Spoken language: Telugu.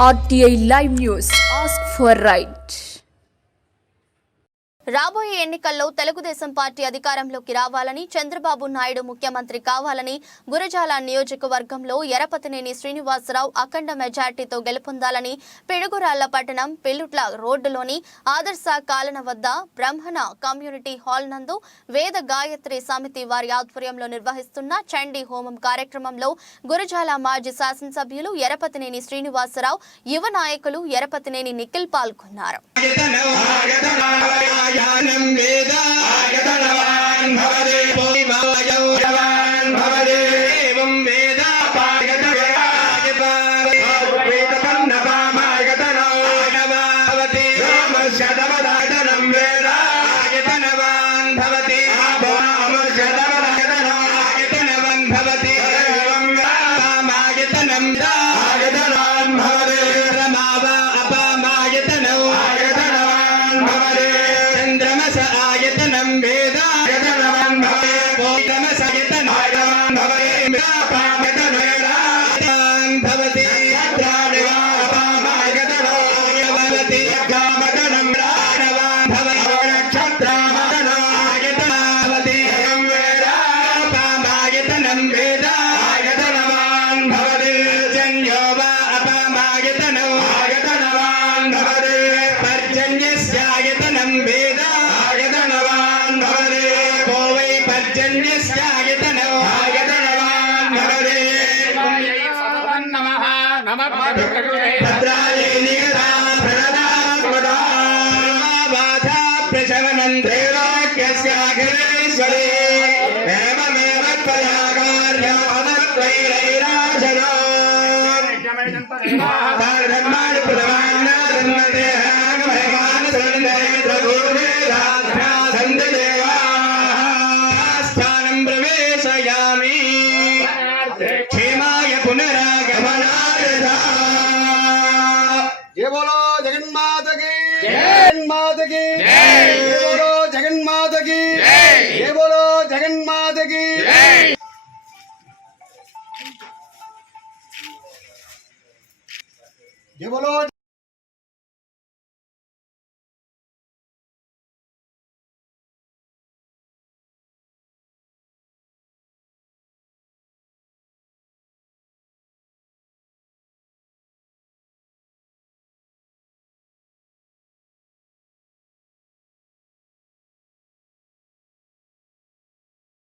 RTI Live News. Ask for right. రాబోయే ఎన్నికల్లో తెలుగుదేశం పార్టీ అధికారంలోకి రావాలని, చంద్రబాబు నాయుడు ముఖ్యమంత్రి కావాలని, గురజాల నియోజకవర్గంలో ఎరపతినేని శ్రీనివాసరావు అఖండ మెజార్టీతో గెలుపొందాలని పిడుగురాళ్ల పట్టణం పిల్లుట్ల రోడ్డులోని ఆదర్శ కాలన వద్ద బ్రహ్మణ కమ్యూనిటీ హాల్ నందు వేద గాయత్రి సమితి వారి ఆధ్వర్యంలో నిర్వహిస్తున్న చండీ హోమం కార్యక్రమంలో గురజాల మాజీ శాసనసభ్యులు ఎరపతినేని శ్రీనివాసరావు, యువ నాయకులు ఎరపతినేని నిఖిల్ పాల్గొన్నారు. ज्ञानं वेद आगतवान् भवते पोहिमायौ जवान् भवते एवं वेद पागतवेदपन्नपामागतनो भवति रामशतवदागतनं वेद आगतनवान् भवति अमर्शतवदागतनो आगतनवन् भवति एवं पामागतनं आगतनान् भवते रमाव अपामागतनो आगतनवान् भवति आयतनं वेदायतनवान् भवे पोतमसयतनायतवान् भवे पामगतनवेदायतान् भवति यात्रानिवापामायतनो भवति कामगनं राणवान् भवति नक्षत्रामगनो आयतना भवति एवं वेदापामायतनं वेदायतनवान् भवति जन्यो वा अपामायतनो आयतनवान् भवति पर्जन्यस्यायतनं वेदा पर्जन्यस्यायतनो आयतनवान् भवते नमः नमः भद्राय निगता प्रणदात्मदा बाधा प्रशमनं त्रैलोक्यस्याखिलेश्वरे एवमेव त्वयाकार्यमत्वैरैराजनो धर्माणि प्रमाणान्नते हागमयमान सन्देन्द्रगुरुवे राध्या सन्देवा क्षेमाय पुनरागमनाय जय बोलो जगन्मात की जगन्मात की जय बोलो जगन्मात की जय बोलो जगन्मात की जय बोलो।